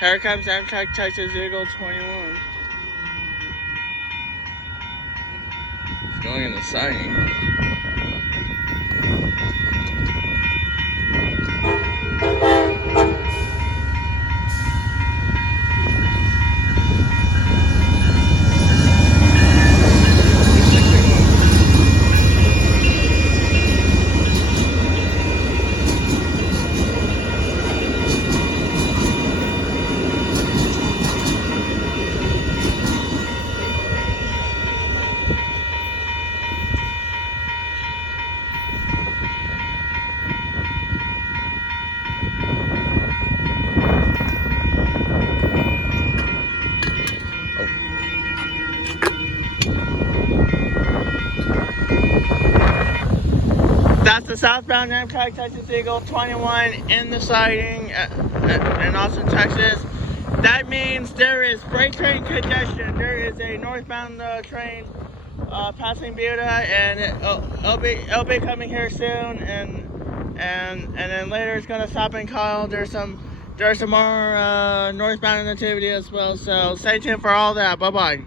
Here comes Amtrak Texas Eagle 21. It's going in the siding. That's the Southbound Amtrak Texas Eagle 21 in the siding in Austin, Texas. That means there is freight train congestion. There is a northbound train passing Buda, and it'll be coming here soon. And then later it's gonna stop in Kyle. There's some more northbound activity as well. So stay tuned for all that. Bye bye.